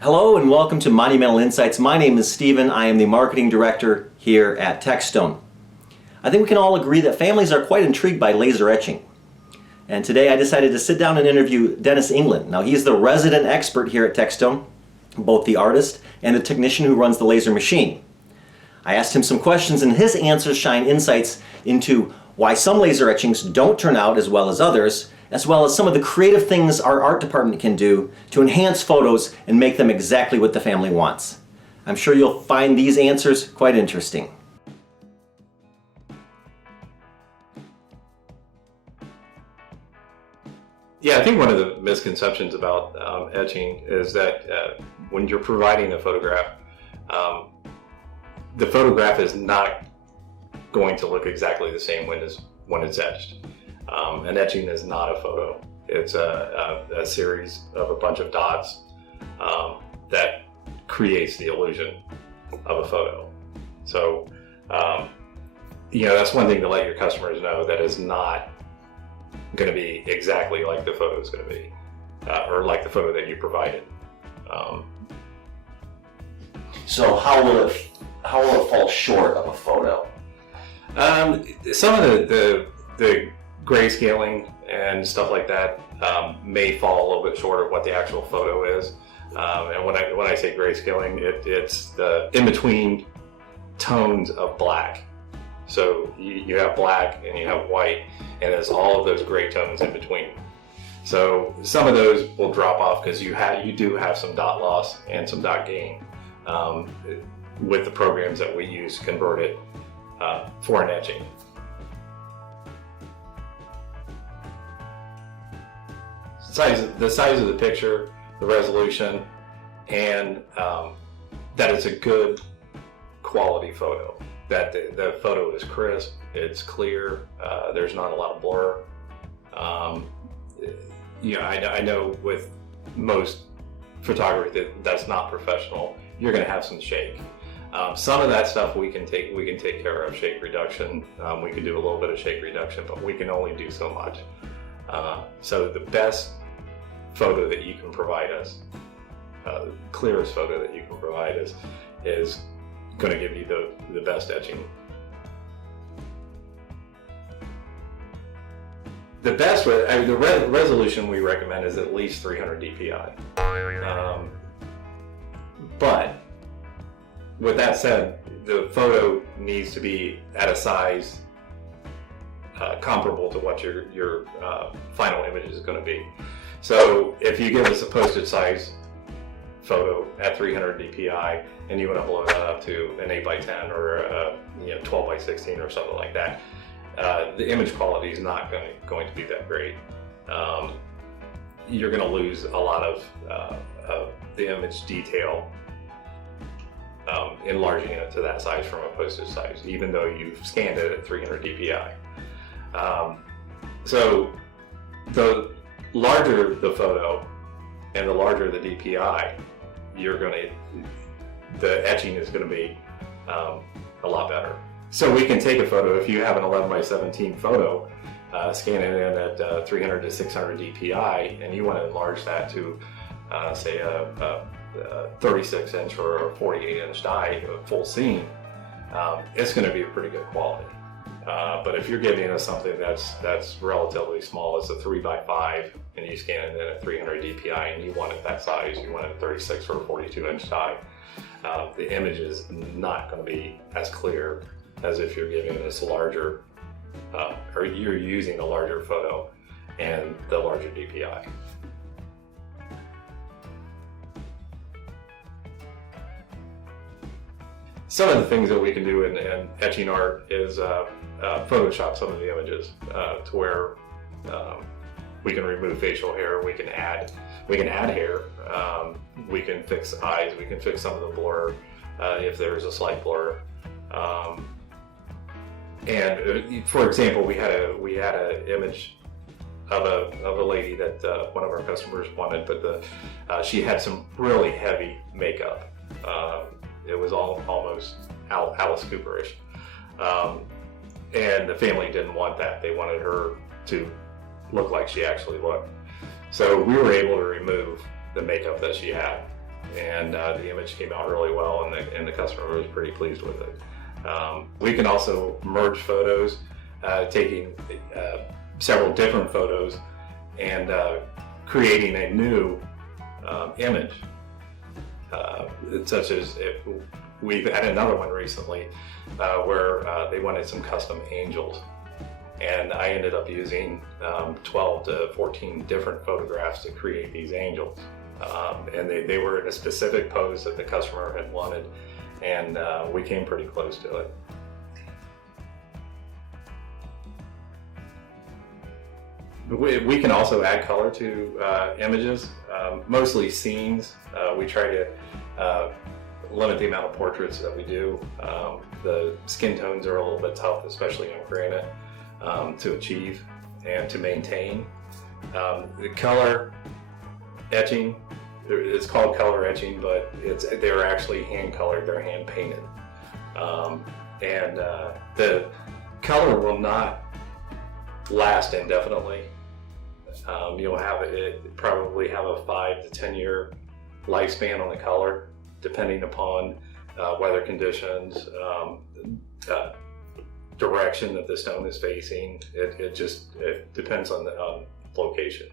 Hello and welcome to Monumental Insights. My name is Steven. I am the Marketing Director here at Techstone. I think we can all agree that families are quite intrigued by laser etching. And today I decided to sit down and interview Dennis England. Now he's the resident expert here at Techstone, both the artist and the technician who runs the laser machine. I asked him some questions and his answers shine insights into why some laser etchings don't turn out as well as some of the creative things our art department can do to enhance photos and make them exactly what the family wants. I'm sure you'll find these answers quite interesting. Yeah, I think one of the misconceptions about etching is that when you're providing a photograph, the photograph is not going to look exactly the same when it's etched. An etching is not a photo. It's a series of a bunch of dots that creates the illusion of a photo. So, that's one thing to let your customers know that is not going to be exactly like the photo is going to be, or like the photo that you provided. So how will it fall short of a photo? Some of the grayscaling and stuff like that may fall a little bit short of what the actual photo is. And when I say grayscaling, it's the in-between tones of black. So you have black and you have white, and it's all of those gray tones in between. So some of those will drop off because you do have some dot loss and some dot gain with the programs that we use to convert it for an etching. The size of the picture, the resolution, and that it's a good quality photo. That the photo is crisp, it's clear, there's not a lot of blur. I know with most photography that's not professional, you're going to have some shake. Some of that stuff we can take care of, shake reduction. We can do a little bit of shake reduction, but we can only do so much. So the best photo that you can provide us, the clearest photo that you can provide us, is going to give you the best etching. The best, the resolution we recommend is at least 300 dpi. But with that said, the photo needs to be at a size comparable to what your final image is going to be. So if you give us a postage size photo at 300 dpi and you want to blow that up to an 8x10 or a 12x16 or something like that, the image quality is not going to be that great. You're going to lose a lot of the image detail enlarging it to that size from a postage size, even though you've scanned it at 300 dpi. So the larger the photo and the larger the DPI, the etching is going to be a lot better. So we can take a photo, if you have an 11x17 photo, scan it in at 300 to 600 DPI, and you want to enlarge that to say a 36 inch or a 48 inch die, a full scene, it's going to be a pretty good quality. But if you're giving us something that's relatively small, it's a 3x5, and you scan it in at 300 DPI, and you want it that size, you want it a 36 or a 42 inch die, the image is not going to be as clear as if you're giving this larger, or you're using a larger photo and the larger DPI. Some of the things that we can do in etching art is Photoshop some of the images to where we can remove facial hair, we can add hair, we can fix eyes, we can fix some of the blur if there's a slight blur. And for example, we had an image of a lady that one of our customers wanted, but she had some really heavy makeup. It was almost Alice Cooperish. And the family didn't want that. They wanted her to look like she actually looked. So we were able to remove the makeup that she had and the image came out really well, and the customer was pretty pleased with it. We can also merge photos, taking several different photos and creating a new image, such as we've had another one recently where they wanted some custom angels, and I ended up using 12 to 14 different photographs to create these angels, and they were in a specific pose that the customer had wanted, and we came pretty close to it. We can also add color to images, mostly scenes. We try to limit the amount of portraits that we do. The skin tones are a little bit tough, especially on granite, to achieve and to maintain. The color etching, it's called color etching, but they're actually hand colored, they're hand painted. And the color will not last indefinitely. You'll have it probably have a 5 to 10 year lifespan on the color, depending upon weather conditions, direction that the stone is facing. It depends on the location.